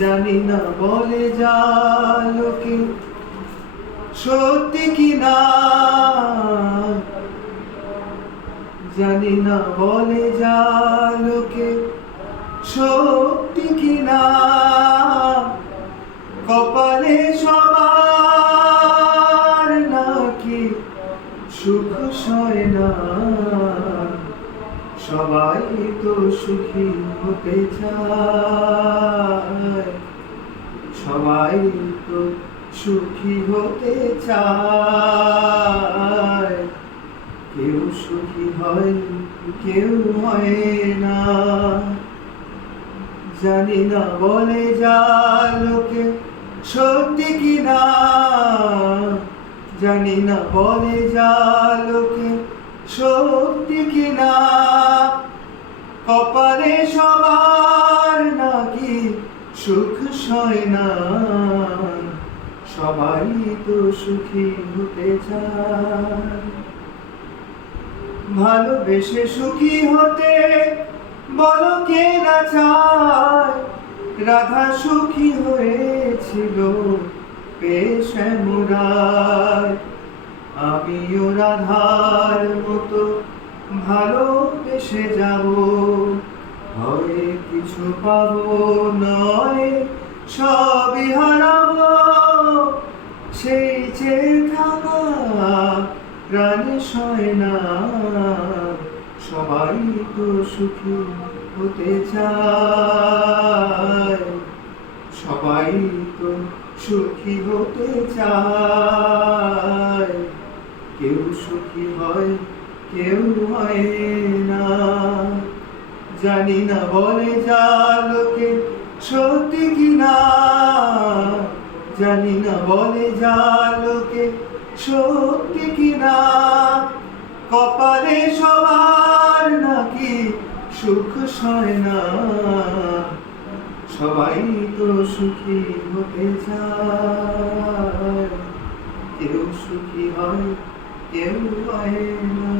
জানি না বলে যা লোকে সত্যি কিনা, জানি না বলে যা লোকে সত্যি কিনা। কপালে সবার নাকি সুখ সয় না, সবাই তো সুখী হতে চায়, সবাই তো সুখী হতে চায়। কেউ সুখী হয় কেউ হয় না, জানি না বলে যা লোকে সত্যি কিনা, জানি না বলে যা লোকে সত্যি কিনা। কপালে সবার নাকি সুখ সয় না, সবাই তো সুখী হতে চায়। ভালোবেসে সুখী হতে বলো কে না চায়, রাধা সুখী হয়েছিল বেশ মুরায়। আমিও রাধার মতো ভালোবেসে যাব, হয় কিছু পাবো নয় সবই হারাবো। সেই চেয়ে থাকা প্রাণে সয় না, সবাই তো সুখী হতে চায়, সবাই তো সুখী হতে চায়। কেউ সুখী হয় কেউ হয় না, জানি না বলে যা লোকে সত্যি কিনা, জানি না বলে যা লোকে সত্যি কিনা। কপালে সবার নাকি সুখ সয় না, সবাই তো সুখী হতে চায়। কেউ সুখী হয় কেউ হয় না।